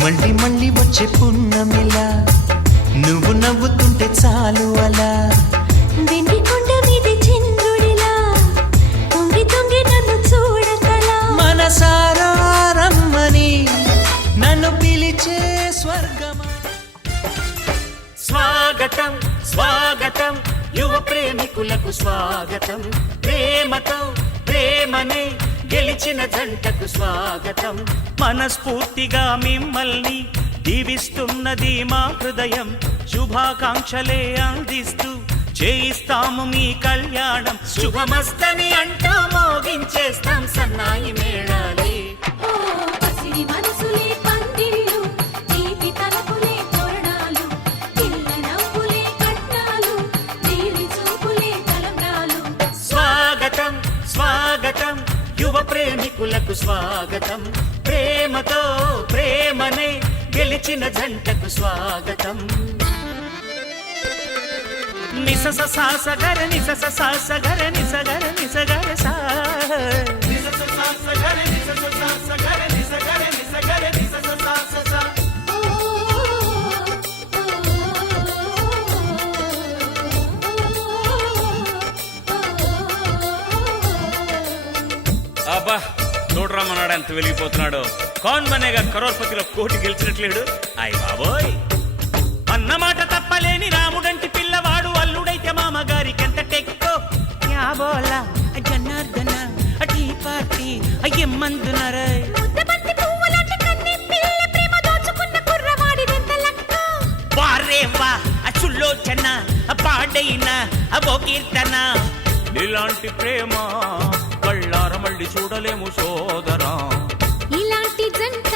మళ్ళీ మళ్ళీ వచ్చే పున్నమిలా నువ్వు నవ్వుతుంటే చాలు అలా వెండి కొండ మీద చంద్రుడిలా తొంగి తొంగి నన్ను చూడకలా మనసారా రమ్మని నన్ను పిలిచే స్వర్గమా. స్వాగతం స్వాగతం యువ ప్రేమికులకు స్వాగతం, ప్రేమతో ప్రేమనే గెలిచిన జంటకు స్వాగతం. మనస్ఫూర్తిగా మిమ్మల్ని దీవిస్తున్నది మా హృదయం, శుభాకాంక్షలే అందిస్తూ చేయిస్తాము మీ కళ్యాణం. శుభమస్తని అంటూ మోగించేస్తాం సన్నాయి మేళాలే. స్వాగతం స్వాగతం యువ ప్రేమికులకు స్వాగతం, ప్రేమతో ప్రేమనే గెలిచిన జంటకు స్వాగతం. నిసస సాసగర నిసస సాసగర నిసగర నిసగర సా నిసస సాసగర నిసస సాసగర నిసగర నిసగర నిసస సాస సా. అబ్బా చూడరమ్మన్నాడు ఎంత వెలిగిపోతున్నాడు. కౌన్ బనేగా కరోర్పతిలో కోటి గెలిచినట్లేడు. అయ్ బాబోయ్, అన్నమాట తప్పలేని రాముడంటి పిల్లవాడు అల్లుడైతే మామగారికి ఎంత టెక్కో. యాబోలా జనార్దన టీ పార్టీ అయ్యమ్మందునరే వారేవా అచుల్లోచన పాడైన అవో కీర్తన. ఇలాంటి ప్రేమ కళ్ళార మళ్ళీ చూడలేము సోదరా. ఇలాంటి జంట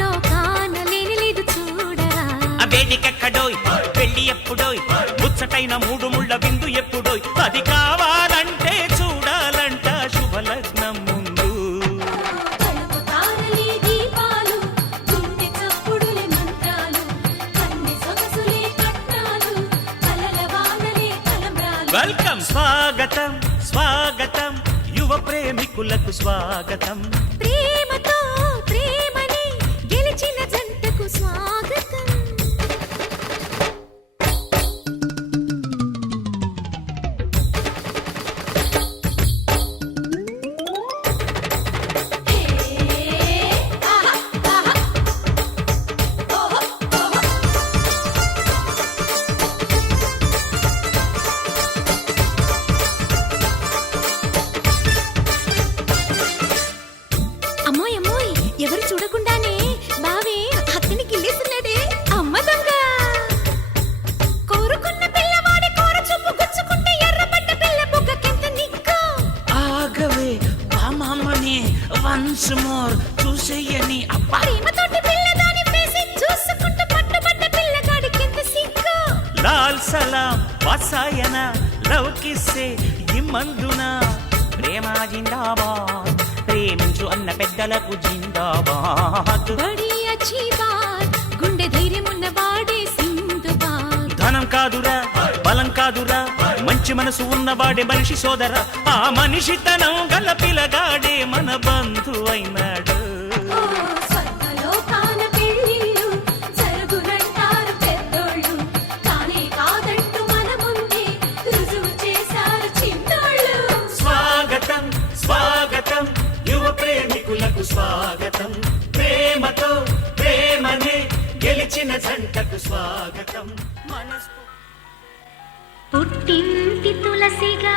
లోకాన లేని లేదు చూడరా. వేదికెక్కడోయ్ పెళ్లి ఎప్పుడోయ్, ముచ్చటైన మూడు ముళ్ళ విందు ఎప్పుడోయ్, అది కావాలంటే చూడాలంట శుభలగ్నం ముందు. వెల్కమ్ స్వాగతం స్వాగతం యువ ప్రేమికులకు స్వాగతం, ప్రేమతో ప్రేమని గెలిచిన జంటకు స్వాగతం. ఎవరు చూడకుండానే బావే అతని గిల్లేస్తున్నాడే. అమ్మ దొంగ కోరుకున్న పిల్లవాడి కోర చూపు గుచ్చుకుంటే ఎర్రబడ్డ పిల్ల బుగ్గకెంత నిక్కు. ఆగవే బామమ్మని వన్స్ మోర్ చూసేయని. అబ్బా ప్రేమతోటి పిల్లదాని వేసి చూసుకుంటూ పట్టుబడ్డ పిల్లగాడికెంత సిగ్గు. లాల్ సలాం వాసాయన లవ్ కిస్సే ఇమ్మందున. ప్రేమ జిందాబాద్ ప్రేమించు అన్న పెద్దలకు జిందాబాద్. బడి అచ్చి బాత్ గుండె ధైర్యమున్న వాడే సింధుబాద్. ధనం కాదురా బలం కాదురా మంచి మనసు ఉన్నవాడే మనిషి సోదరా. ఆ మనిషితనం గల పిలగాడే మన బంధు అయినాడు. స్వాగతం స్వాగతం యువ ప్రేమికులకు స్వాగతం, ప్రేమతో ప్రేమనే గెలిచిన జంటకు స్వాగతం. మనస్సు పుట్టింటి తులసిగా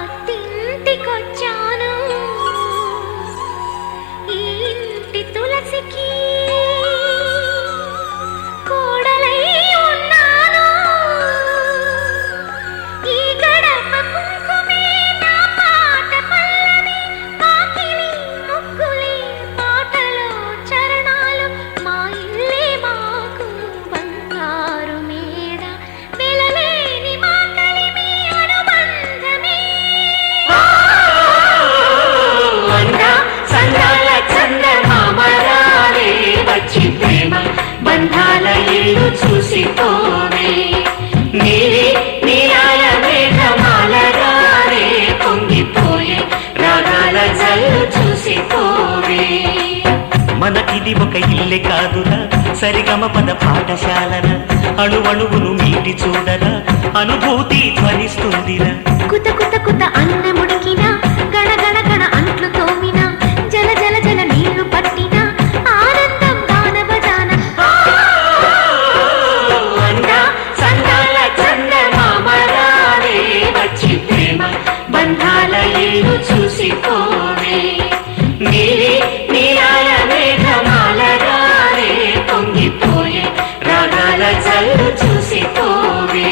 అత్తింటికొచ్చాను, ఈ ఇంటి తులసికి కోడలై ఉన్నాను. ఈ గడప కుంకుమే నా పాట పల్లవి, పాకిలి ముగ్గులే పాటలో చరణాలు. మా ఇల్లే మాకు బంగారు మేడ, వెలలేని మా కలి మనకిది ఒక ఇల్లే కాదురా సరిగమ పద పాఠశాలరా అణువణువును మీటి చూడరా అనుభూతి ధ్వనిస్తుందిరా కుత కుత కుత అన్నముడికిన గణ గణ గణ అంట్లు తోమిన జల జల జల నీళ్లు పట్టిన ఆనందం గాన బజాన అందా సందాల చందమామ రావే వచ్చి ప్రేమ బంధాల ఇల్లు చూసిపోవే నీలి నీలాల మేఘమాల రావే పొంగిపోయే రాగాల చల్లు చూసిపోవే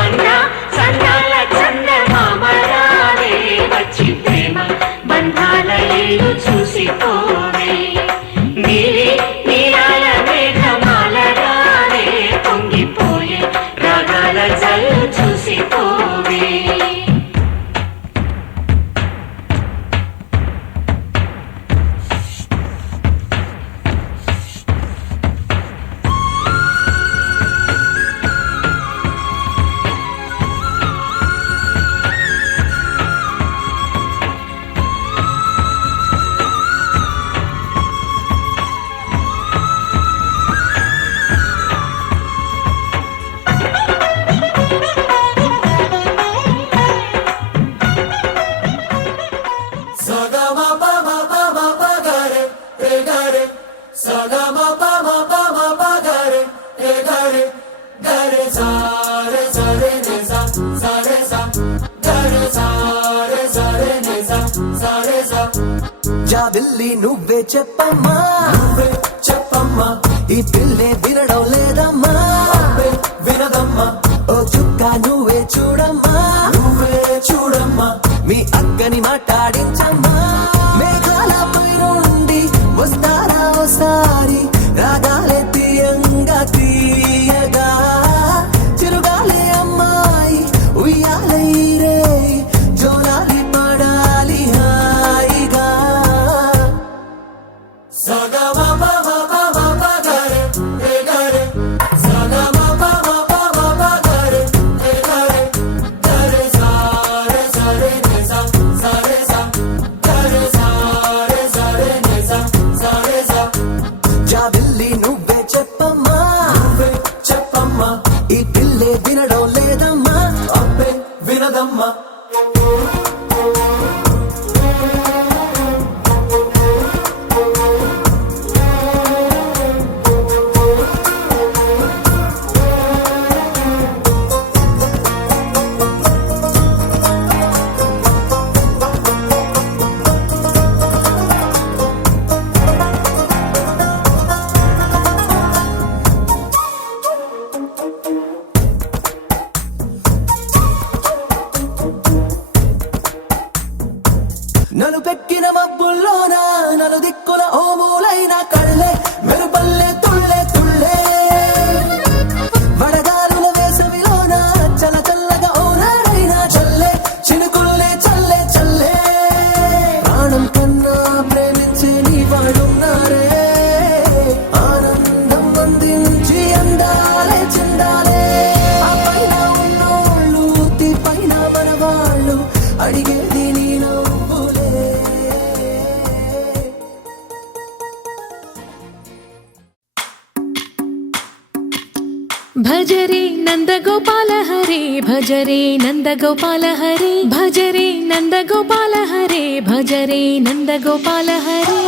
అందా సందాల చందమామ రావే వచ్చి ప్రేమ బంధాల ఇల్లు చూసిపోవే నీలి నీలాల మేఘమాల రావే పొంగిపోయే రాగాల జల్లు చూసిపోవే జాబిల్లి నువ్వే చెప్పమ్మా చెప్పమ్మా ఈ పిల్లే వినడం లేదమ్మా వినదమ్మా ఓ చుక్క నువ్వే చూడమ్మా మీ అక్కని మాట్లాడించమ్మా మేఘాలపై నుండి వస్తారా ఓసారి రాగాలే తీయగా చిరుగాలే అమ్మాయి ఉయ్యాలే రే జోలాలి పడాలి హాయిగా జాబిల్లి నువ్వే చెప్పమ్మా ఈ పిల్లే వినడం లేదమ్మా అబ్బే వినదమ్మా నన్ను పెట్టిన మబ్బుల్లోన నన్ను దిక్కుల ఓ మూలైన కళ్ళే మెరుపల్లే తుళ్ళే వడగాలుల వేసవిలోన చల్ల చల్లగా ఓ నాడైనా చల్లే చినుకుల్లే చల్లే ప్రాణం కన్నా ప్రేమించే నీ వాడున్నారే ఆనందం అందించి అందాలే చెందాలే ఆ పైన ఉన్నోళ్ళు తీ పైన మనవాళ్ళు అడిగేది నీ నవ్వులే భజరే నందగోపాల హరే భజరే నందగోపాల హరే భజరే నందగోపాల హరే భజరే నందగోపాల హరే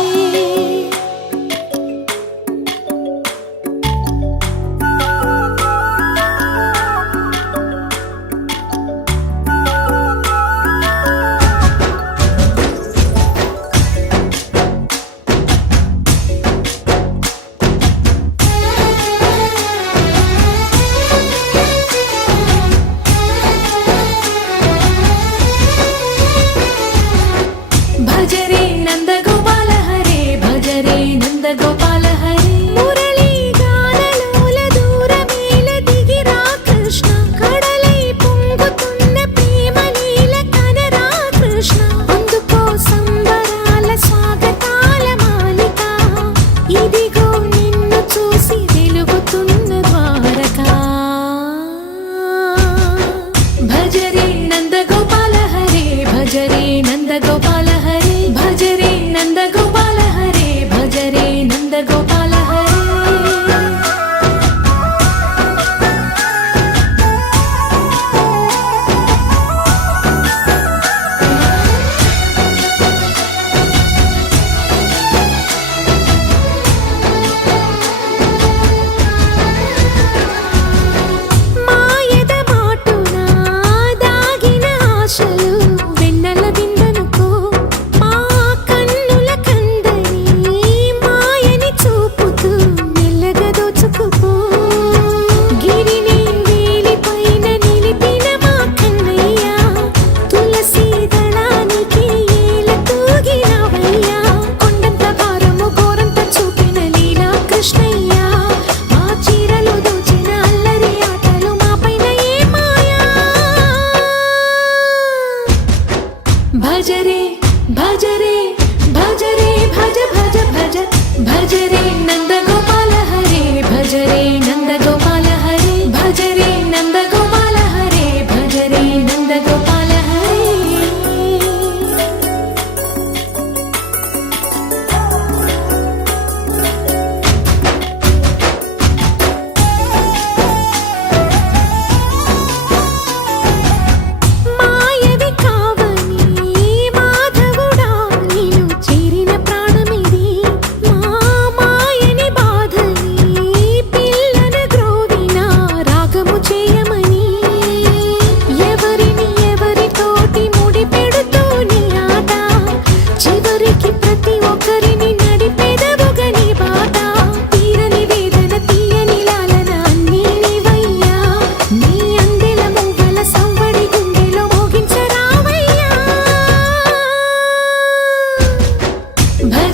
భజరే నందగోపాల హరే భజరే నందగోపాల హరే మురళీ గానలోల దూరమేల దిగిరా కృష్ణ కడలై పొంగుతున్న ప్రేమ లీల కనరా కృష్ణ అందుకో సంబరాల స్వాగతాల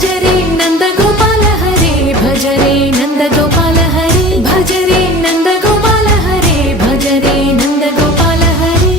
భజరే నందగోపాల హరే భజరే నందగోపాల హరే భజరే నందగోపాల హరే భజరే నందగోపాల హరే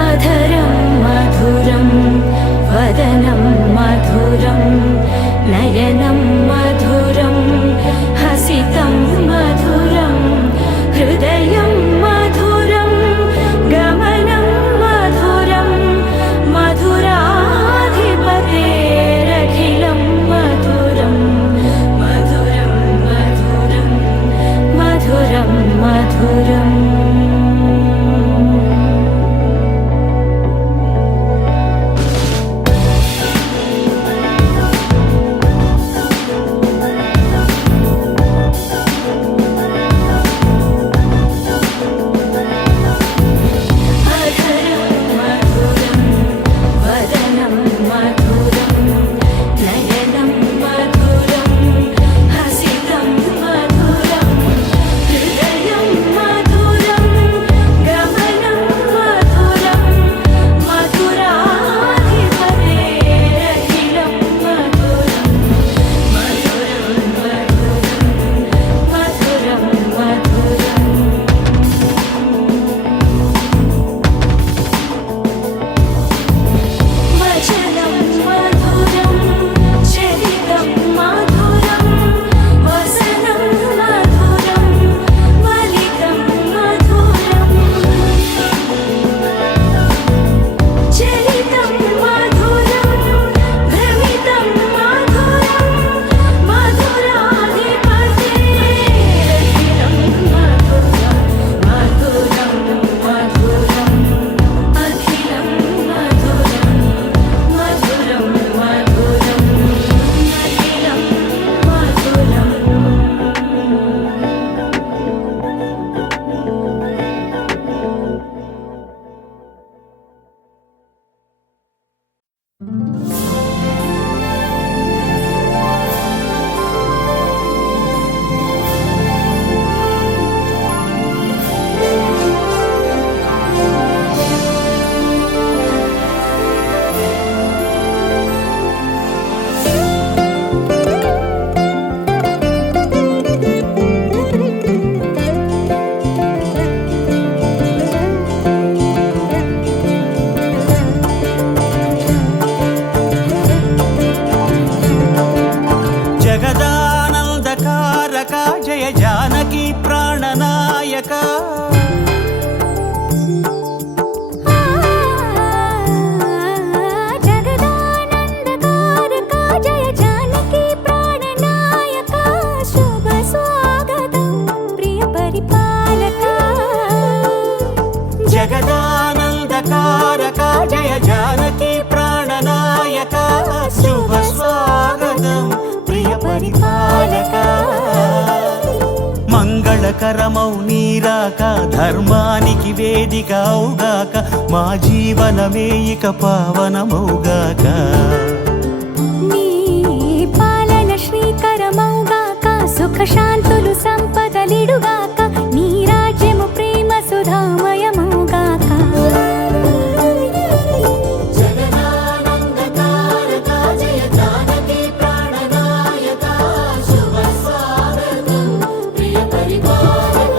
అధరం మధురం వదనం మధురం నయనం మధురం హసితం మధురం హృదయం మధురం గమనం మధురం మధురాధిపతేరఖిలం మధురం మధురం మధురం మధురం మధురం అధరం మధురం వదనం మధురం నయనం మధురం హసితం మధురం హృదయం మధురం గమనం మధురం మధురాధిపతేరఖిలం మధురం మధురం మధురం మధురం వచనం మధురం చరితం మధురం వసనం మధురం వలితం మధురం చరితం మధురం భ్రమితం మధురం మధురాధిపతేరఖిలం మధురం మధురం మధురం అఖిలం మధురం మధురం మధురం అఖిలం మధురం జగదానందకారక జయ జానకి ప్రాణనాయక జగదానందకారక జయ జానకి ప్రాణనాయక శుభ స్వాగతం ప్రియ పరిపాలక జగదానందకారక జయ జానకి ప్రాణనాయక శుభ స్వాగతం ప్రియ పరిపాలక మంగళకరమౌ నీరాక ధర్మానికి వేదిక అవుగాక మా జీవనమే ఇక పావనమౌగాక నీ పాలన శ్రీకరమౌగాక సుఖ శాంతులు సంపదలిడుగాక నీ రాజ్యము ప్రేమ సుధామయమౌగాక జగదానందకారక జయ జానకి ప్రాణనాయక శుభ స్వాగతం ప్రియ పరిపాలక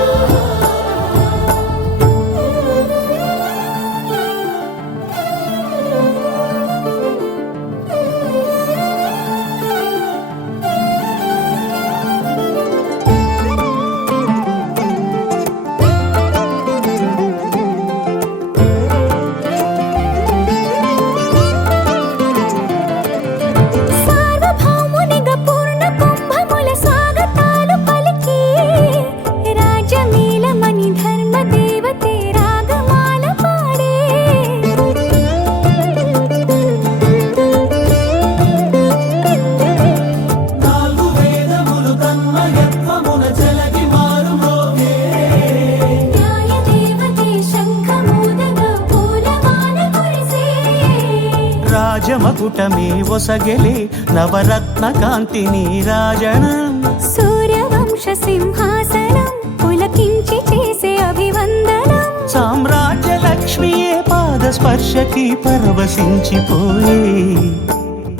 రాజ్యమకుటమే ఒసగెలే నవరత్న కాంతి నీరాజనం సూర్యవంశ సింహాసనం పులకించి చేసే అభివందనం సామ్రాజ్య లక్ష్మియే పాద స్పర్శకి పరవశించిపోయే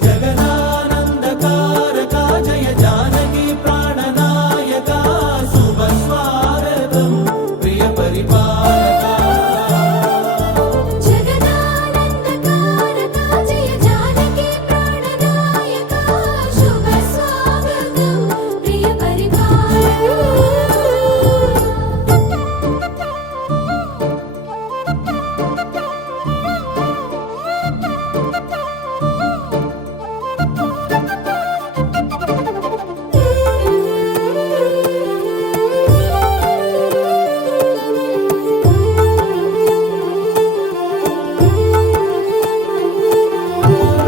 జగదానందకారక జయ జానకి ప్రాణనాయక శుభ స్వాగతం ప్రియ పరిపాలక జగదానందకారక జయ జానకి ప్రాణనాయక శుభ స్వాగతం ప్రియ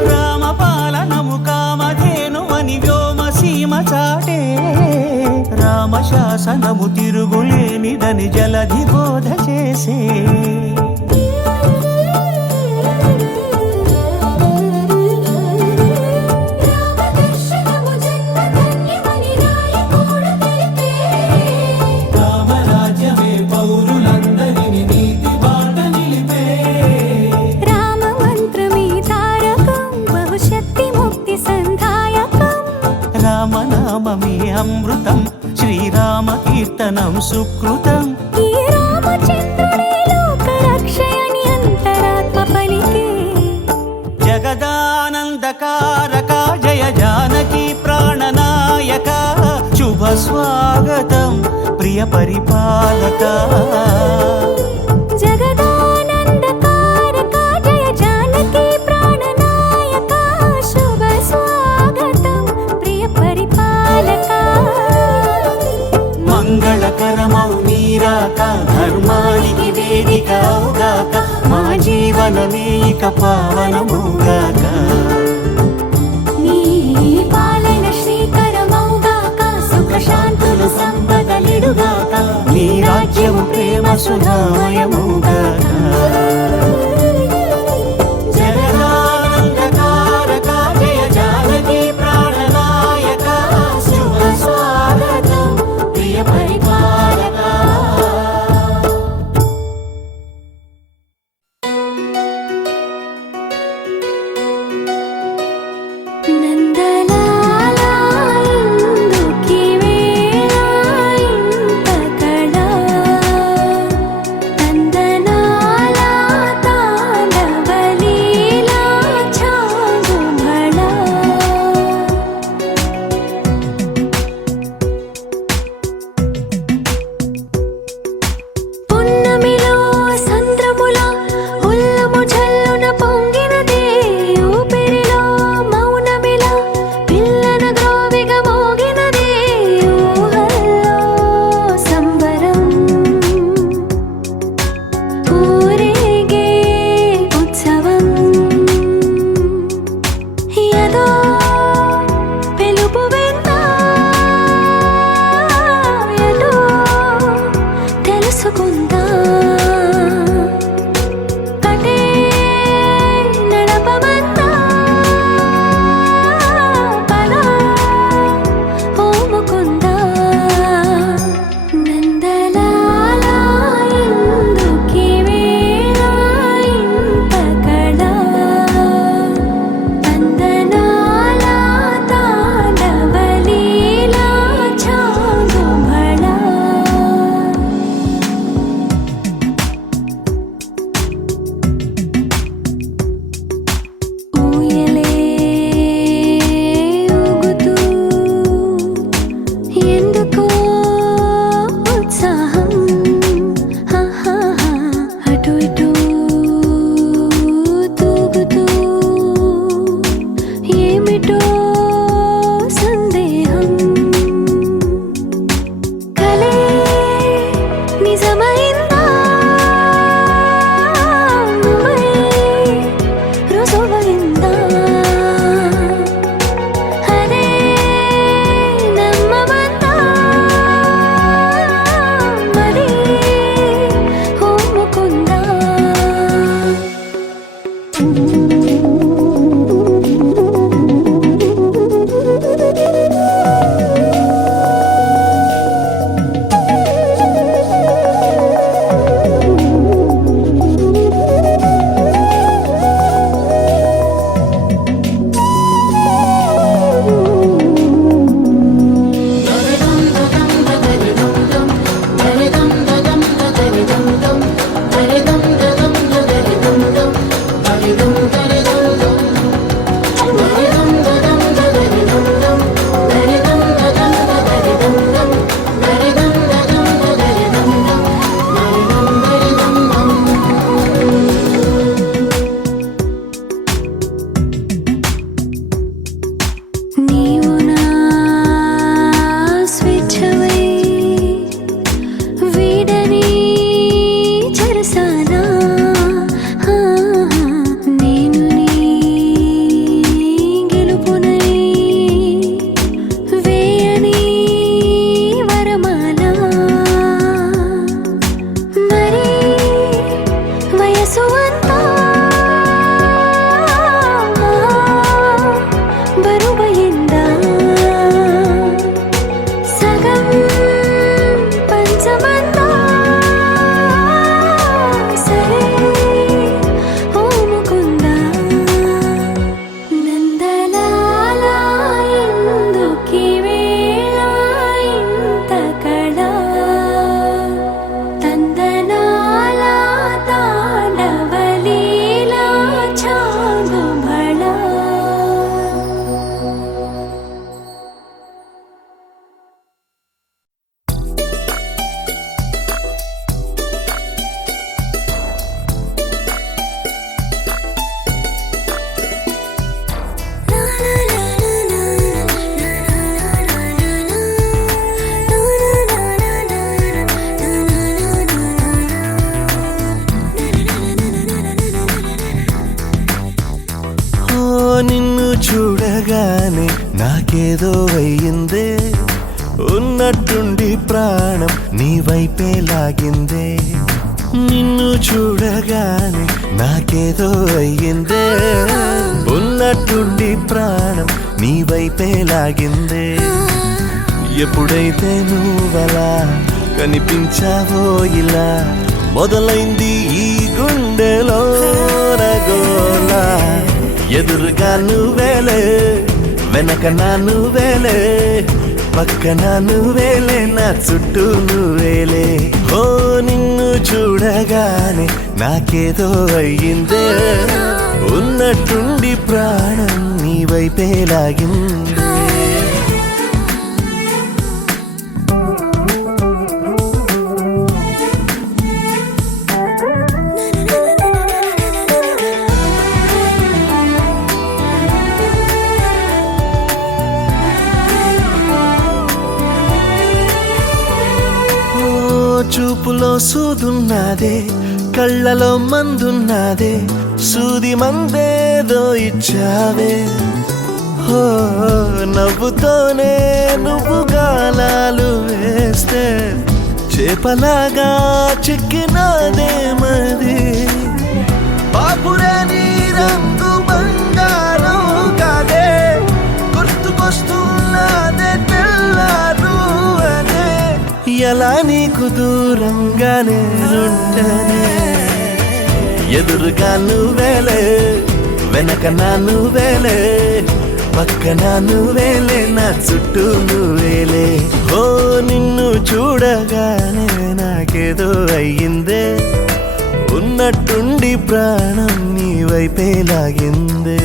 రామపాలనము కామధేను అని వ్యోమసీమ చాటే రామశాసనము తిరుగులేనిదని జలధి బోధ చేసే రామదర్శనము జన్మధన్యమని రాయకూడ తెలిపే రామరాజ్యమే పౌరులందరిని నీతి బాట నిలిపే రామ మంత్రమే తారకం బహుశక్తి ముక్తి సంధాయకం రామనామమే అమృతం శ్రీరామ కీర్తనం సుకృతం ఈ రామచంద్రుడే లోక రక్షయని అంతరాత్మ పలికే జగదానందకారక జయ జానకి ప్రాణనాయక శుభ స్వాగతం ప్రియ పరిపాలక జగదానందకారక జయ జానకి ప్రాణనాయక శుభ స్వాగతం ప్రియ పరిపాలక మంగళకరమౌ నీరాక ధర్మానికి వేదిక అవుగాక మా జీవనమే ఇక పావనమౌగాక నీ పాలన శ్రీకరమౌగాక సుఖ శాంతులు సంపదలిడుగాక నీ రాజ్యము ప్రేమ సుధామయమౌగాక జగదానందకారక జయ జానకి ప్రాణనాయక శుభ స్వాగతం ప్రియ పరిపాలక నందలాలా ఇందుకి వేళ ఇంత కళ నందనాలా మనసు అంతా బరువయిందా సగం పంచమంతా సరే ఓముకుందా నందలాల ఎందుకీ వేళ ఇంత కళ తందనాల తాండవలీలా చాంగు భళ ఓ నిన్ను చూడగానే నాకేదో అయ్యిందే ఉన్నట్టుండి ప్రాణం నీ వైపే లాగిందే నిన్ను చూడగానే నాకేదో అయ్యిందే ఉన్నట్టుండి ప్రాణం నీ వైపే లాగిందే ఎప్పుడైతే నువ్వలా కనిపించావో ఇలా మొదలైంది ఈ గుండెలో రగోలా ఎదురుగా నువ్వేలే వెనక నా నువ్వేలే పక్కన నువ్వేలే నా చుట్టూ నువ్వేలే ఓ నిన్ను చూడగానే నాకేదో అయ్యిందే ఉన్నట్టుండి ప్రాణం నీ వైపే లాగిందే చూపులో సూదున్నదే కళ్ళలో మందున్నదే సూది మందేదో ఇచ్చావే హో నవ్వుతోనే నువ్వు గాలాలు వేస్తే చేపలాగా చిక్కినాదే మది బాపురే నీ రంగు బంగారం కాదే గుర్తుకొస్తున్నదే తెల్లారు అనే ఎలా నీకు దూరంగానే ఉండనే ఎదురుగా నువ్వేలే వెనక నా నువ్వేలే పక్కన నువ్వేలే నా చుట్టూ నువ్వేలే ఓ నిన్ను చూడగానే నాకేదో అయ్యిందే ఉన్నట్టుండి ప్రాణం నీ వైపే లాగిందే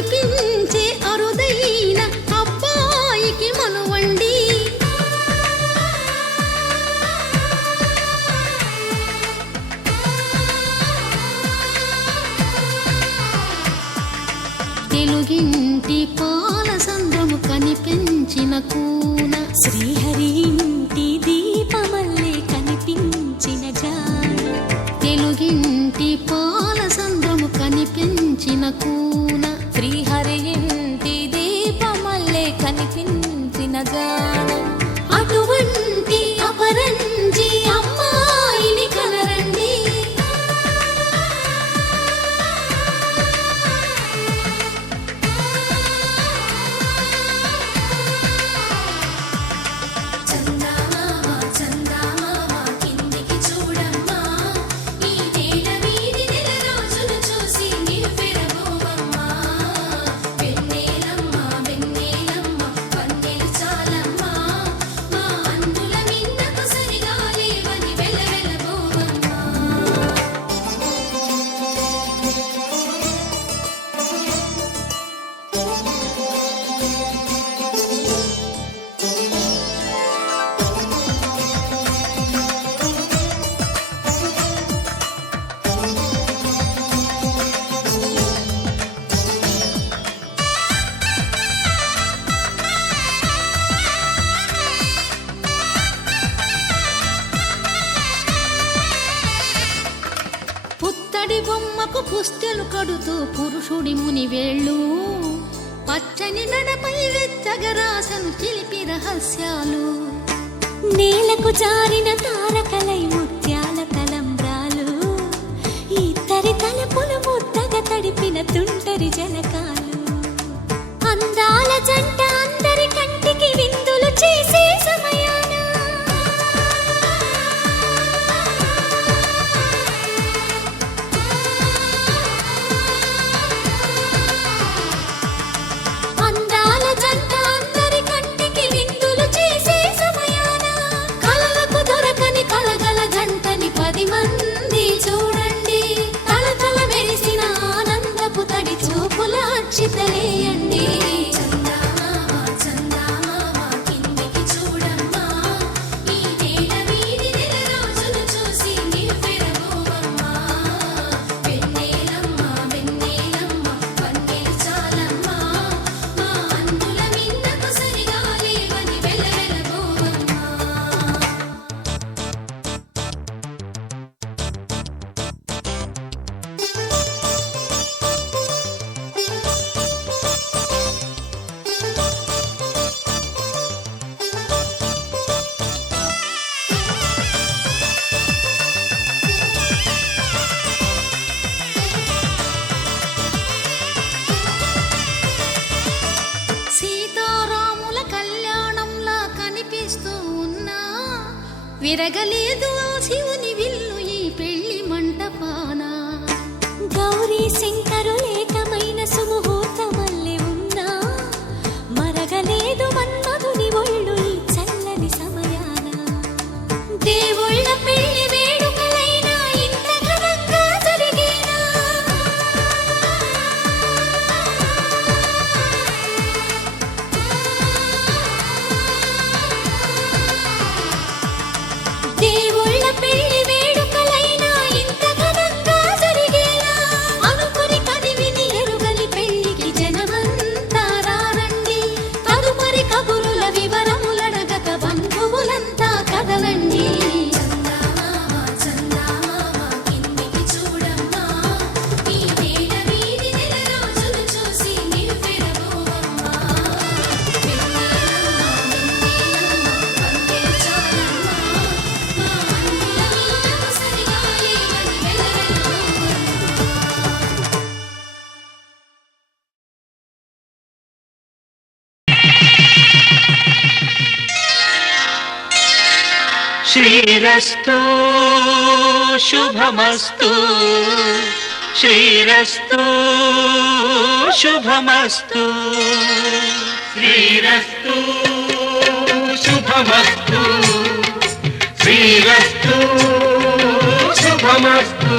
కనిపించే అరుదైన అబ్బాయికి మనువండి. తెలుగింటి పాల సంద్రము కనిపించిన కూన శ్రీహరి ఇంటి దీపమల్లే కనిపించిన జాన. తెలుగింటి పాల సంద్రము కనిపించిన కూన శ్రీహరి ఇంటి దీపమల్లే కనిపించిన జాన. అటువంటి అపరంజి అమ్మాయిని కనరండి. చందమామ చందమామ కిందికి చూడమ్మా, ఈ నేల వీధి నెల రోజులు చూసి నివ్వెరబోవమ్మా. వెన్నెలమ్మ వెన్నెలమ్మ వన్నెలు చాలమ్మా, మా అందుల మిన్నకు సరిగా లేవని వెలవెలబోవమ్మా. పుత్తడి బొమ్మకు పుస్తెలు కడుతూ పురుషుడి ముని వేళ్ళు, పచ్చని నడపై వెచ్చగరాసను చిలిపి రహస్యాలు. నేలకు జారిన తారకలై ముత్యాల తలంబ్రాలు, ఇద్దరి తలపులు ముద్దగా తడిపిన తుంటరి జలకాలు. అందాల జంట అందరి కంటికి విందులు చేసే సమయాన అందాల జంట అందరి కంటికి విందులు చేసే సమయాన కలలకు దొరకని కలగల జంటని 10 మంది చూడండి. తలతల మెరిసిన ఆనందపు తడి చూపుల అక్షితలేయండి. చందమామ చందమామ కిందికి చూడమ్మా, ఈ నేల వీధి నెల రోజులు చూసి నివ్వెరబోవమ్మా. వెన్నెలమ్మ వెన్నెలమ్మ వన్నెలు చాలమ్మా, మా అందుల మిన్నకు సరిగా లేవని వెలవెలబోవమ్మా. సీతారాముల కళ్యాణంలా కనిపిస్తూ ఉన్నా విరగలేదు ఆ శివుని విల్లు ఈ పెళ్లి మంటపాన. గౌరీ శంకరులేకమైన సుముహూర్తమల్లె ఉన్నా, మరగలేదు మన్మధుని ఒళ్ళు ఈ చల్లని సమయాన. దేవుళ్ళ పెళ్లి వేడుకలైనా ఇంత ఘనంగా జరిగేనా? దేవుళ్ళ పెళ్లి వేడుకలైనా ఇంత ఘనంగా జరిగేనా? అనుకుని కదివిని ఎరుగని పెళ్లికి జనమంతా రారండి. తదుపరి కబురుల వివరములడగక బంధువులంతా కదలండి. చందమామ చందమామ కిందికి చూడమ్మా, ఈ నేల వీధి నెల రోజులు చూసి నివ్వెరబోవమ్మా. వెన్నెలమ్మ వెన్నెలమ్మ వన్నెలు చాలమ్మా, మా అందుల మిన్నకు సరిగా లేవని వెలవెలబోవమ్మా. శ్రీరస్తు శుభమస్తు, శ్రీరస్తు శుభమస్తు, శ్రీరస్తు శుభమస్తు, శ్రీరస్తు శుభమస్తు.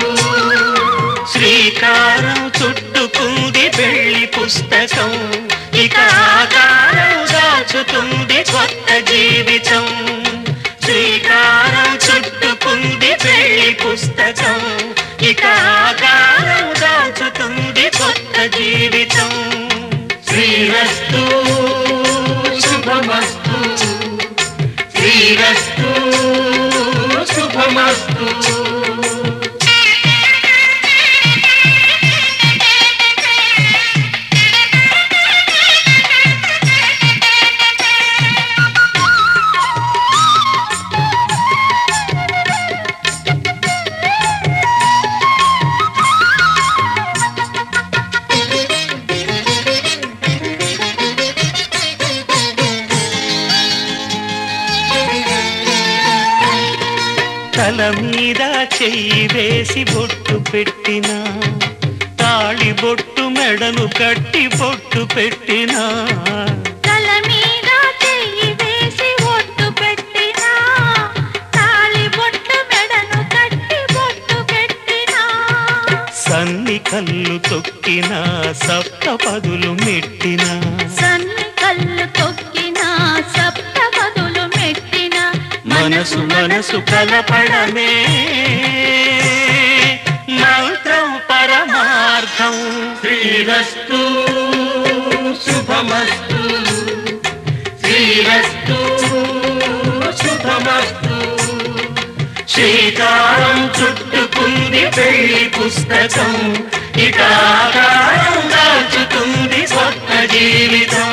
శ్రీకారం చుట్టుకుంది పెళ్లి పుస్తకం ఇక ఆకారం దాచుతుంది కొత్త జీవితం శ్రీకారం చుట్టుకుంది పెళ్లి పుస్తకం ఇక ఆకారం దాచుతుంది కొత్త జీవితం శ్రీరస్తు శుభమస్తు శ్రీరస్తు శుభమస్తు తల మీద చెయ్యి వేసి బొట్టు పెట్టినా తాళి బొట్టు మెడను కట్టి బొట్టు పెట్టినా తల మీద చెయ్యి వేసి బొట్టు పెట్టినా తాళి బొట్టు మెడను కట్టి బొట్టు పెట్టినా సన్ని కళ్ళు తొక్కినా సప్త పదులు మెట్టినా సన్ని కళ్ళు తొక్కినా సప్త పదులు మెట్టినా మనసు మనసు కలపడమే మంత్రం పరమార్థం శ్రీరస్తు శుభమస్తు శ్రీరస్తు శుభమస్తు శ్రీకారం చుట్టుకుంది పెళ్లి పుస్తకం ఇక ఆకారం దాచుతుంది కొత్త జీవితం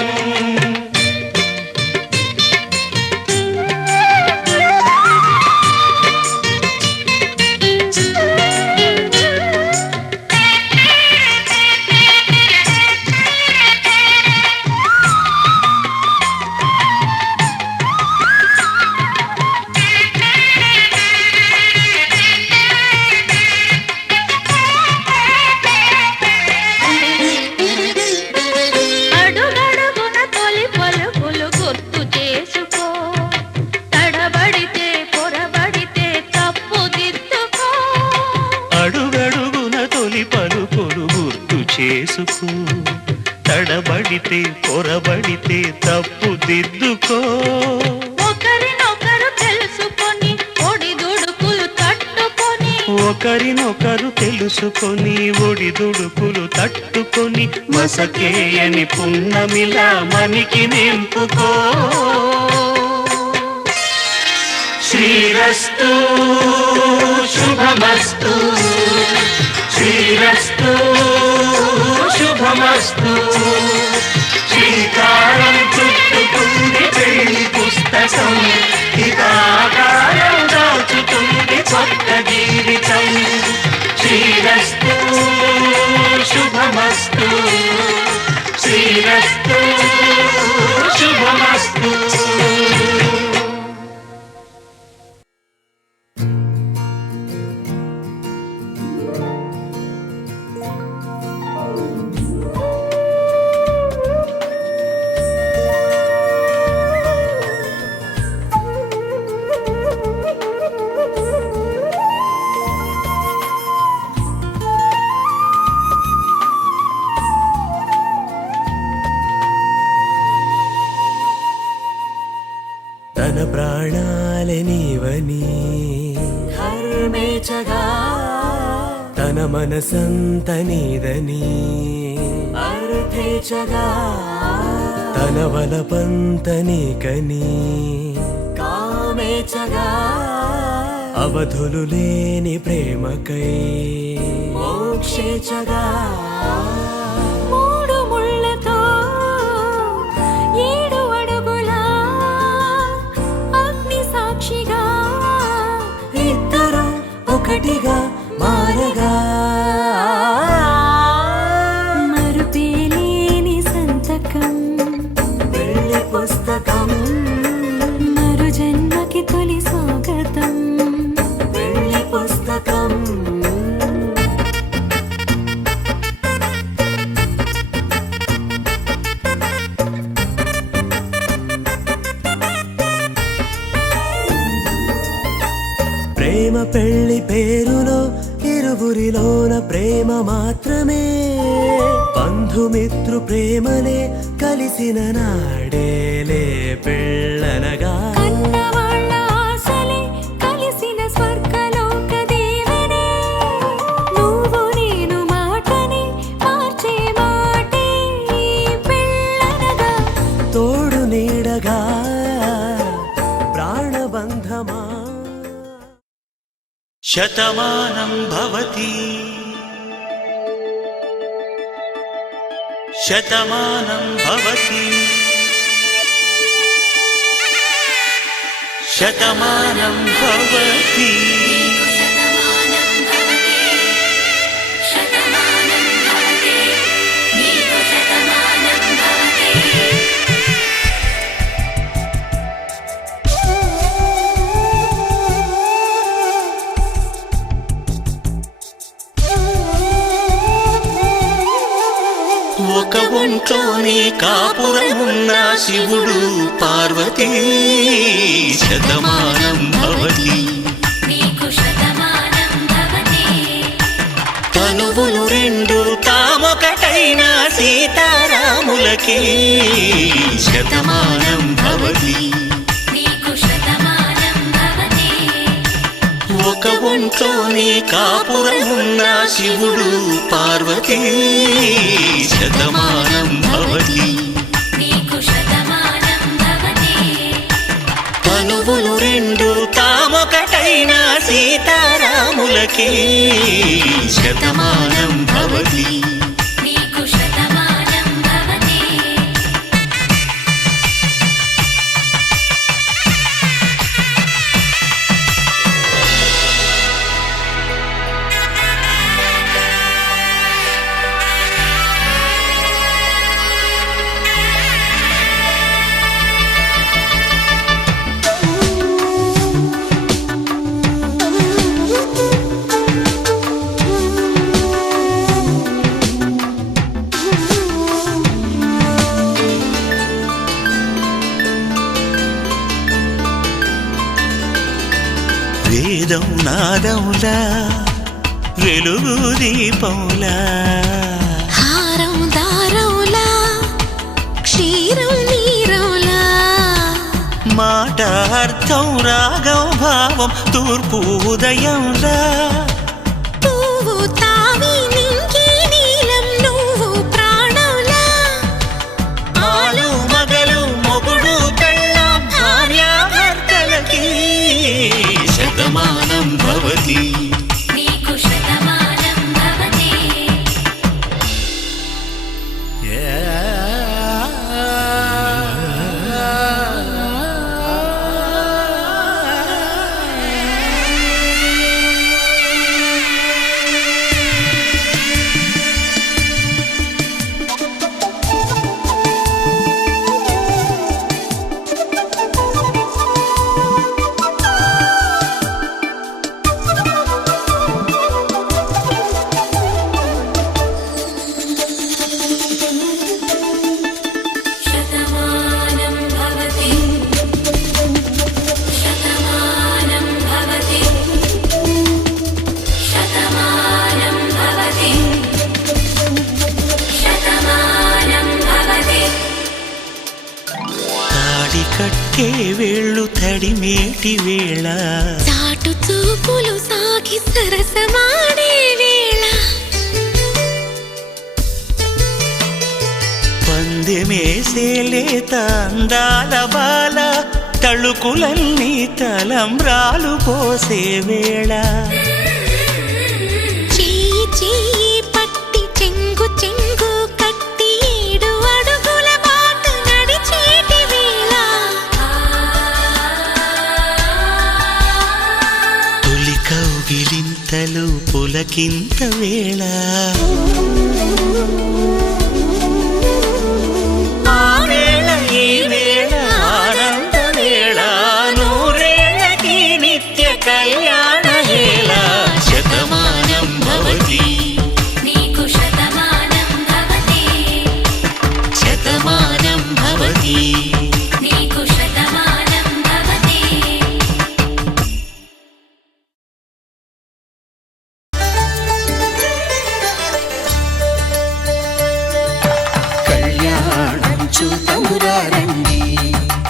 తడబడితే పొరబడితే తప్పు దిద్దుకో ఒకరినొకరు తెలుసుకొని ఒడిదుడుకులు తట్టుకొని ఒకరినొకరు తెలుసుకొని ఒడిదుడుకులు తట్టుకొని మసకేయని పున్నమిలా మనికి నింపుకో శ్రీరస్తు శుభమస్తు శ్రీరస్తు శుభమస్తు శ్రీకారం చుట్టుకుంది పెళ్లి పుస్తకం ఇక ఆకారం దాచుతుంది కొత్త జీవితం శ్రీరస్తు శుభమస్తు శ్రీరస్తు శుభమస్తు తన ప్రాణాలే నీవని హర్మేచగా తన మనసంత నీదని అర్థేచగా తన వలపంత నీకని కామేచగా అవధులు లేని ప్రేమకై మోక్షేచగా మూడు ముళ్ళతో 7 అడుగుల అగ్ని సాక్షిగా ఇద్దరు ఒకటిగా మారగా మరుపేలేని సంతకం పెళ్లి పుస్తకం మరు జన్మకి తొలి స్వాగతం పెళ్లి పుస్తకం ప్రేమ పెళ్లి పేరులో ఇరువురిలోన ప్రేమ మాత్రమే బంధు బంధుమిత్రు ప్రేమలే కలిసిన నాడేలే పెళ్ళనగా కన్నవాళ్ళ ఆశలే కలిసిన స్వర్గలోక దేవనే నువ్వు నేను మాటని మార్చే మాటే పెళ్ళనగా తోడు నీడగా ప్రాణబంధమా శతమానం భవతి శతమానం భవతి శతమానం భవతి ఒక ఒంట్లోనే కాపురమున్న శివుడు పార్వతీ శతమానం భవతి తనువులు రెండు తామొకటైన సీతారాములకి శతమానం భవతి ఒక ఒంట్లోనే కాపురమున్న శివుడు పార్వతీ శతమానం భవతి తనువులు రెండు తామొకటైన సీతారాములకి శతమానం భవతి వేదం నాదములా వెలుగు దీపంలా హారం దారంలా క్షీరం నీరంలా మాట అర్థం రాగం భావం తూర్పు ఉదయంలా పువ్వు తావి నింగి నీలం నువ్వు ప్రాణంలా ఆలు మగలు మొగుడు పెళ్ళాం భార్యాభర్తలకి శతమానం భవతి కట్టే వేళ్ళు తడిమేటి వేళ చాటు చూపులు సాగి సరసమాడే వేళ పందెమేసేలేత అందాల బాల తళుకులన్నీ తలంబ్రాలు పోసే వేళ చెయ్యి చెయ్యి పట్టి చెంగు చెంగు కట్టి 7 అడుగుల బాట నడిచేటి వేళ తొలి కౌగిలింతలు పులకింత వేళ ఆ వేళ ఈ వేళ ఆనంద వేళ నూరేళ్ళకి నిత్య కళ్యాణ వేళ శతమానం భవతి శతమానం భవతి చూతమురా రండి.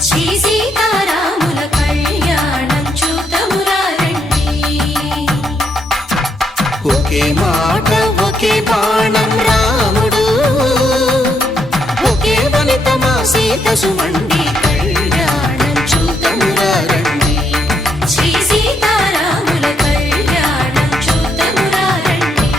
శ్రీ సీతారాముల కళ్యాణం చూతమురా రండి. ఒకే మాట ఒకే బాణం రాముడు, ఒకే వనిత మా సీత సుమండి. కళ్యాణం చూతమురా రండి. శ్రీ సీతారాముల కళ్యాణం చూతమురా రండి.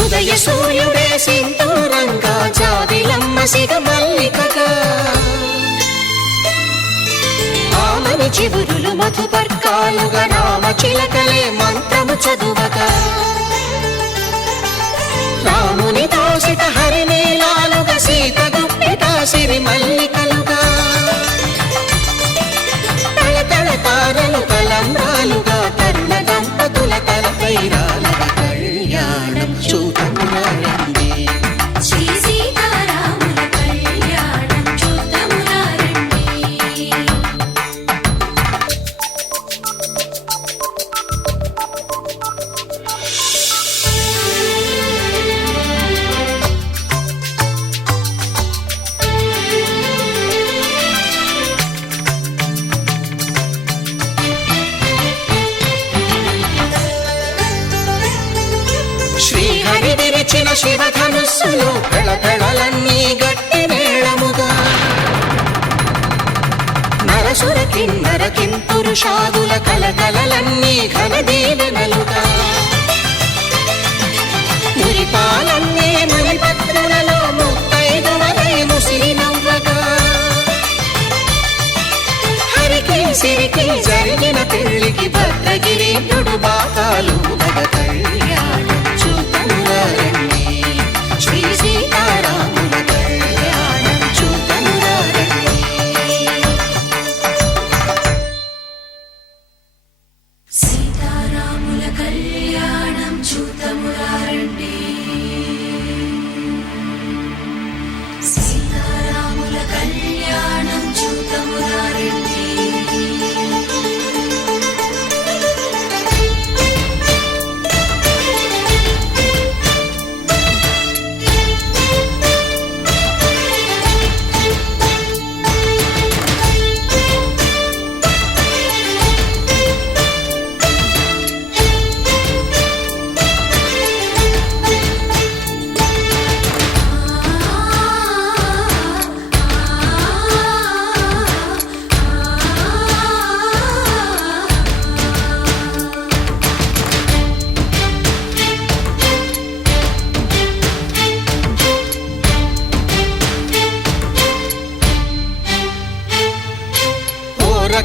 ఉదయ సూర్యుడే సింధూరంగా, జాబిలమ్మ సిగ మల్లికగా, ఆమని చివురులు మధుపర్కాలుగా, రామ చిలకలే మంత్రము చదువగా, రాముని దోసిట హరినీలాలుగా, సీత గుప్పిట సిరి మల్లికలుగా, తళతళ తారలు తలంబ్రాలుగా, తరుణ దంపతుల తలపైరాలుగా. కళ్యాణం చూతమురా రండి. శ్రీ సీతారాముల కళ్యాణం చూతమురా రండి. శ్రీహరి విరిచిన శివధనుస్సులు పెళపెళలన్నీ గట్టి మేళముగా, నరసుర కిన్నర కింపురుషాదుల కలకలలన్నీ ఘన దీవెనలుగా, మురిపాలన్నీ మునిపత్రులలో ముత్తైదువలై ముసిరి నవ్వగా, హరికి సిరికి జరిగిన పెళ్లికి భద్రగిరీంద్రుడు బాకాలు కళ్యాణం చూతమురా రండి. శ్రీ సీతారాముల కళ్యాణం చూతమురా రండి. సీతారాముల కళ్యాణం చూతమురా రండి. సీతారాముల కళ్యాణం చూతమురా రండి.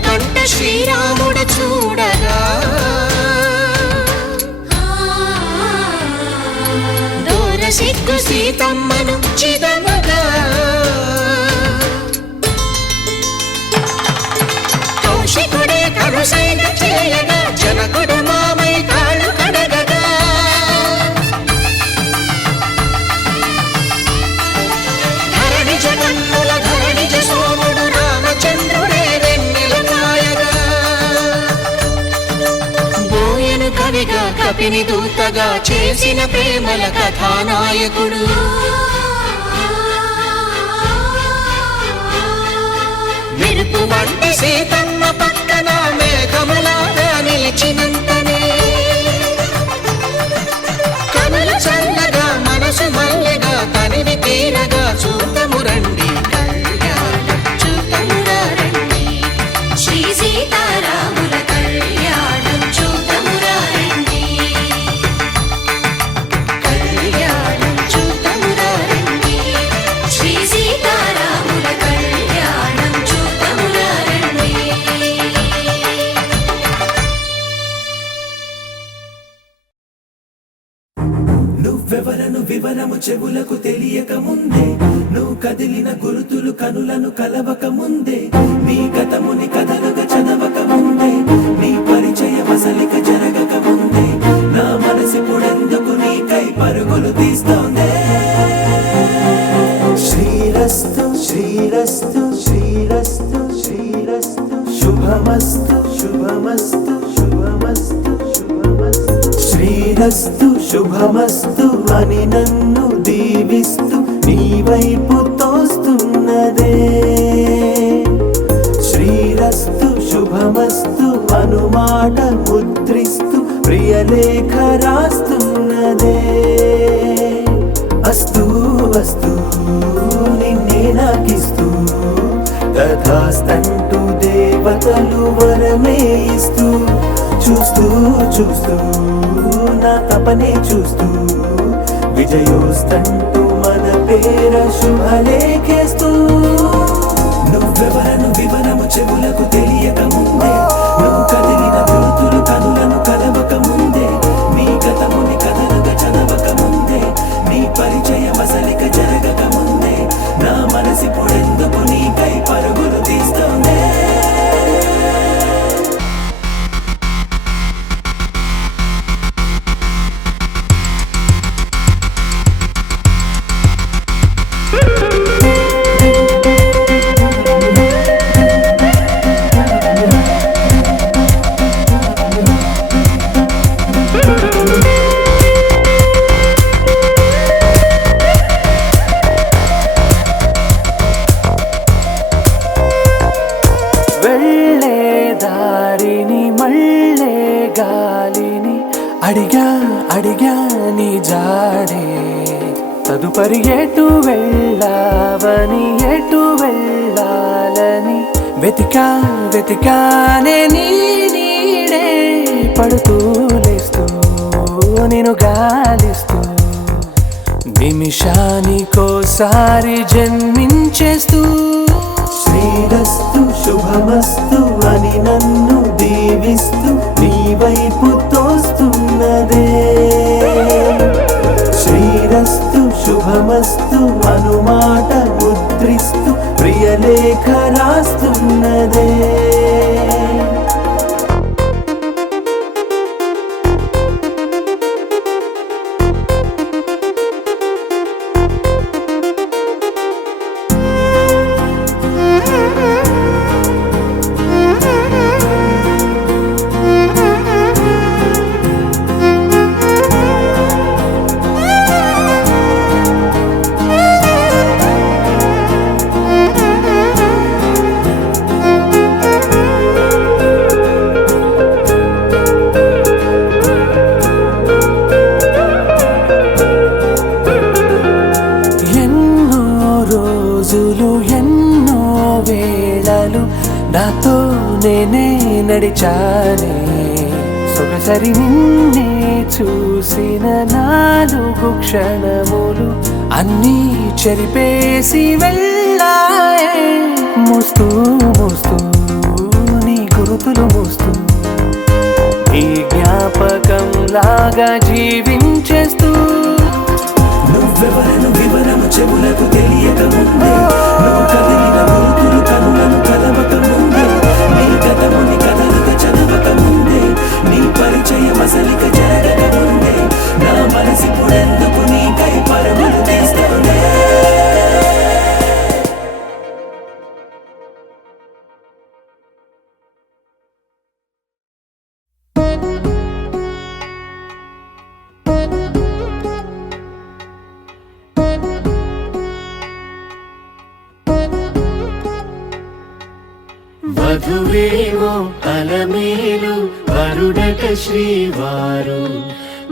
కంట శ్రీరాముడు చూడగా, దూర సిగ్గు సీతమ్మను చిదమగా, కౌశికుడే కరుసైన చేయగా, జనకుడు మామై కాళ్ళు కడగగా, ధరణి జగన్నుల ధరణిజ సోముడు రామచంద్రుడే వెన్నెల కాయగా, బోయను కవిగా కపిని దూతగా చేసిన ప్రేమల కథానాయకుడు, మెరుపు వంటి సీతమ్మ పక్కన మేఘములాగా నిలిచినంతనే, కనులు చల్లగా మనసు మల్లెగా తనివి తీరగా చూతము రండి. కళ్యాణం చూతమురా రండి. శ్రీ సీతారాముల కళ్యాణం చూతమురా రండి. కళ్యాణం చూతమురా రండి. శ్రీ సీతారాముల కళ్యాణం చూతమురా రండి. నువ్వెవరను వివరము చెవులకు తెలియక ముందే, నువ్వు కదిలిన గురుతులు కనులను కలవక ముందే, నీ గతముని కథలుగా చదవక ముందే, నీ పరిచయ వసలిక జరగక ముందే, నా మనసిపుడెందుకు నీకై పరుగులు తీస్తోందే. శ్రీరస్తు శ్రీరస్తు శ్రీరస్తు శ్రీరస్తు శుభమస్తు శుభమస్తు శుభమస్తు శుభమస్తు. శ్రీరస్తు శుభమస్తు అని నన్ను దీవిస్తూ నీ వైపు తోస్తున్నదే. శ్రీరస్తు శుభమస్తు అనుమాట ముద్రిస్తూ ప్రియలేఖ రాస్తున్నదే. అస్తు అస్తు నిన్నే నాకిస్తూ తథాస్తంటూ దేవతలు వరమే ఇస్తూ, చూస్తూ చూస్తూ నా తపనే చూస్తూ విజయోస్తంటూ మన పేర శుభలేఖేస్తూ. నువ్వెవరను వివరము చెవులకు తెలియక ముందే, నువ్వు కదిలిన గురుతులు కనులను కలవక ముందే, నీ గతముని కథలుగా చదవక ముందే, నీ పరిచయ వసలిక జరగక ముందే, నా మనసిపుడెందుకు నీకై పరుగులు తీస్తోందే. వెళ్ళే దారిని మళ్ళే గాలిని అడిగా అడిగా నీ జాడే, తదుపరి ఎటు వెళ్ళావని ఎటు వెళ్ళాలని వెతికా వెతికానే నీ నీడే, పడుతూ లేస్తూ నేను గాలిస్తూ నిమిషానికోసారి జన్మించేస్తూ. శ్రీరస్తు శుభమస్తు అని నన్ను దీవిస్తూ నీ వైపు తోస్తున్నదే. శ్రీరస్తు శుభమస్తు అనుమాట ముద్రిస్తూ ప్రియలేఖ రాస్తున్నదే. ఎన్నో రోజులు ఎన్నో వేళలు నాతో నేనే నడిచానే, సొగసరి నిన్నే చూసిన 4 క్షణములు అన్నీ చెరిపేసి వెళ్ళాయే. మోస్తూ మోస్తూ నీ గురుతులు మోస్తూ నీ జ్ఞాపకం లాగా జీవించేస్తూ. నువ్వెవరను వివరము చెవులకు తెలియక ముందే, నువ్వు కదిలిన గురుతులు కనులను కలవక ముందే, నీ గతముని కథలుగా చదవక ముందే, నీ పరిచయ వసలిక జరగక ముందే, నా మనసిపుడెందుకు నీకై పరుగులు తీస్తోందే. వధువేమో అలమేలు వరుడట శ్రీవారు,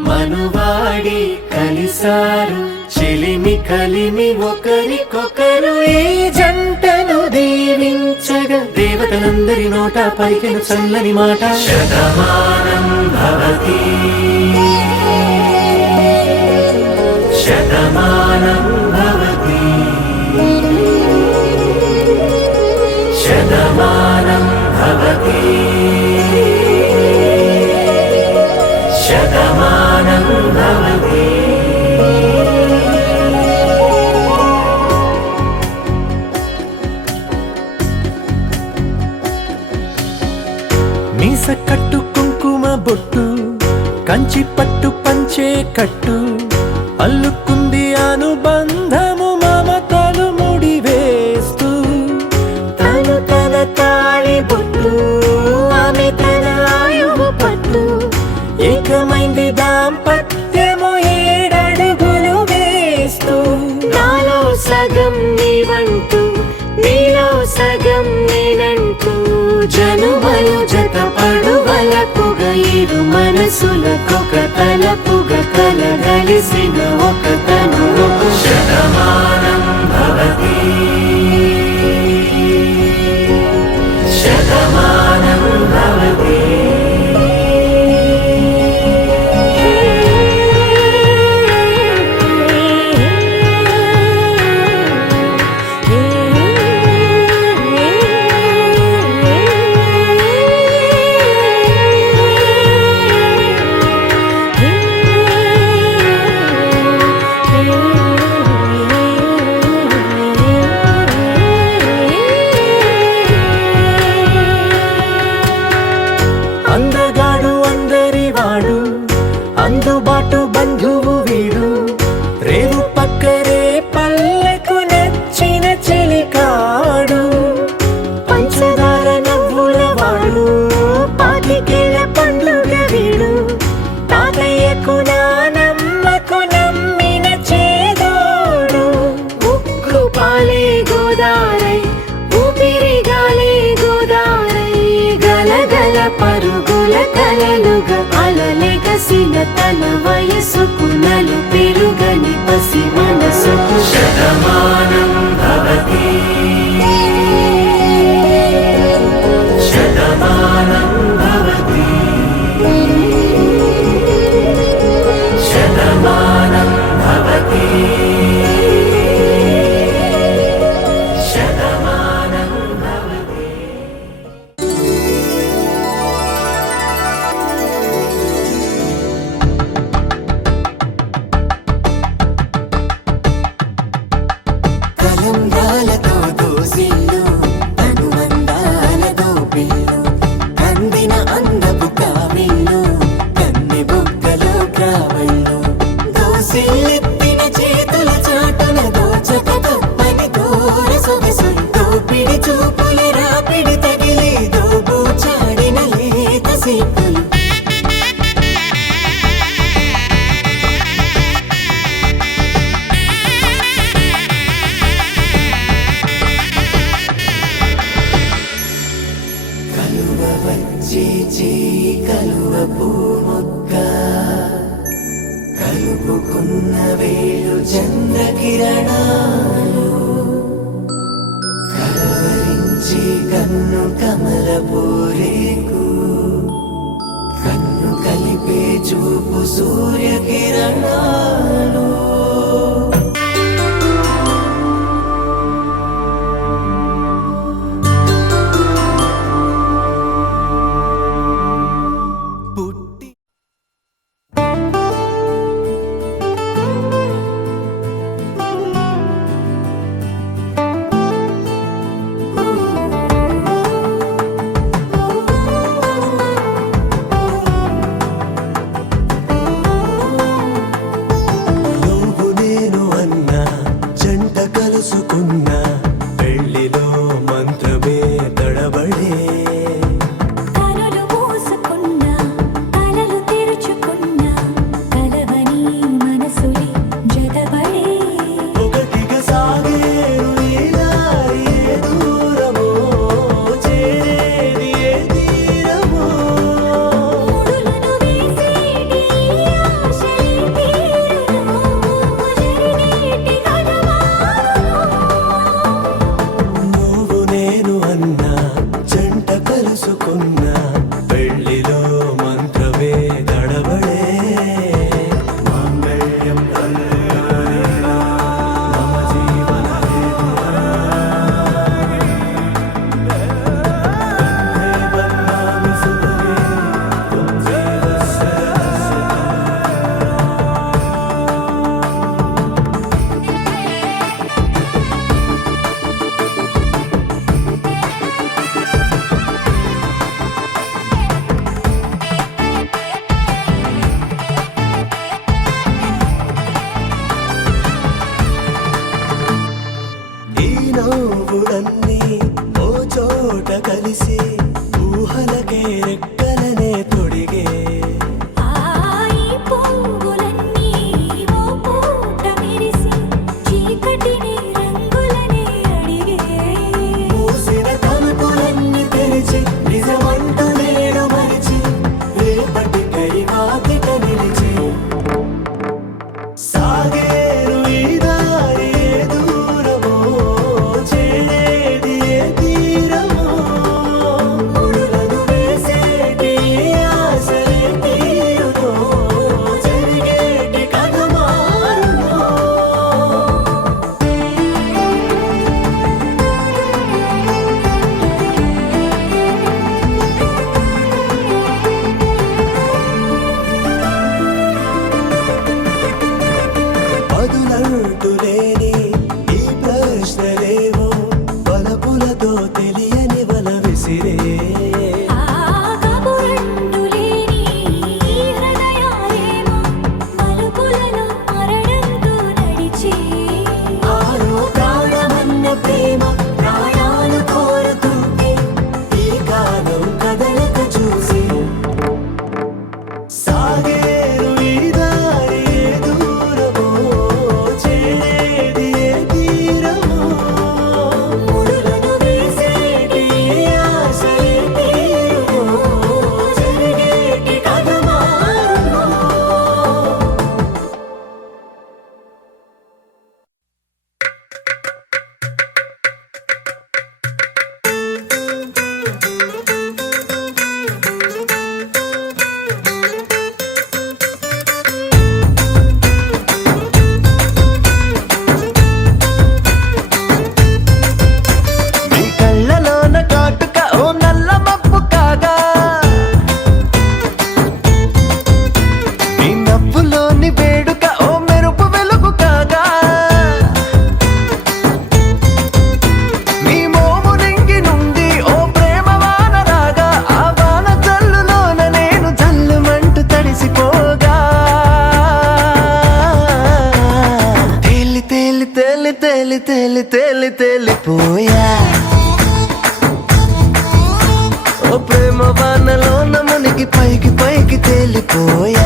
మనువాడి కలిసారు చెలిమి కలిమి ఒకరికొకరు. ఈ జంటను దీవించగా దేవతలందరి నోట పలికెను చల్లని మాట. శతమానం భవతి శతమానం భవతి శతమానం భవతి శతమానం భవతి. పట్టు పంచే కట్టు అల్లుకుంది అనుబంధము మమతలు ముడివేస్తూ తను తన తాళి బొట్టు ఆమె తన ఆయువు పట్టు ఏకమైంది దాంపత్యము 7 అడుగులు వేస్తూ నాలో సగం నీవంటూ నీలో సగం నేనంటూ జనుమలు జతపడువలపుగ ఇరు మనసులకొక తలపుగ కలగలిసిన ఒక తను శతమానం భవతి శతమానం భవతి అందగాడు అందరివాడు అందుబాటు బంధువు వీడు రేవు పక్కరే పల్లెకు నచ్చిన చెలికాడు పంచదార నవ్వుల వాడు పాతికేళ్ల పండుగ వీడు తాతయ్యకు నానమ్మకు నమ్మిన చేదోడు ఉక్కు పాలే గోదారై ఊపిరిగాలే గోదారై గలగల పరుగుల కలలుగా అలలెగసిన తన వయసుకు నలు పెరుగని పసి మనసుకు శతమానం భవతి శతమానం భవతి శతమానం భవతి శతమానం భవతి కలంబ్రాలతో దోసిల్లు అనుబంధాలతో పిల్లు కందిన అందపు కావిల్లు కన్నె బుగ్గలో గ్రావళ్ళు దోసిల్లెత్తిన చేతుల చాటున దోచక తప్పని దూర సొగసులు దోపిడి చూపుల రాపిడి తగిలి దోబూచాడిన లేత సీపులు కలువ వచ్చే చేయి కలువ పూమొక్క కలుపుకున్న వేలు చంద్రకిరణాలు కలవరించే కన్ను కమల పూరేకు కన్ను కలిపే చూపు సూర్యకిరణాలు పుట్టి పొంగులన్నీ ఓ చోట కలిసి ఊహలకే రెక్కలనే తొడిగే ఈ పొంగులన్నీ ఓ పూట మెరిసి చీకటిని రంగులనే అడిగే మూసిన తలుపులన్నీ తెరిచి నిజమంటూ నేడు మరిచి రేపటికై వాకిట నిలిచి సాగేరు ఈ దారి ఏ దూరమో చేరేది ఏ తీరమో ముడులను వేసేటి ఆశలే తీరుతో జరిగేటి కథ మారునో బదులంటూ లేని ఈ ప్రశ్నలేవో బలపులతో తెలియని వల విసిరే కబురంటూ లేని ఈ హృదయాలేమో మలుపులలో మరణంతో నడిచే ఆరో ప్రాణమన్న ప్రేమ ప్రాణాలు కోరుతుంటే ఈ కాలం కదలక చూసి సాగేరు ఈ దారి ఏ దూరమో చేరేది ఏ తీరమో ముడులను వేసేటి ఆశలే తీరుమో జరిగేటి కథ మారునో నీ కళ్ళలోన కాటుక ఓ నల్ల మబ్బు కాగా నీ నవ్వులోని వేడుక ఓ మెరుపు వెలుగు కాగా నీ మోము నింగి నుండి ఓ ప్రేమ వాన రాగా ఆ వాన జల్లులోన నేను జల్లుమంటూ తడిసిపోగా తేలి తేలి తేలి తేలి తేలి తేలి తేలిపోయా ఓ ప్రేమ వానలోన మునిగి పైకి పైకి తేలిపోయా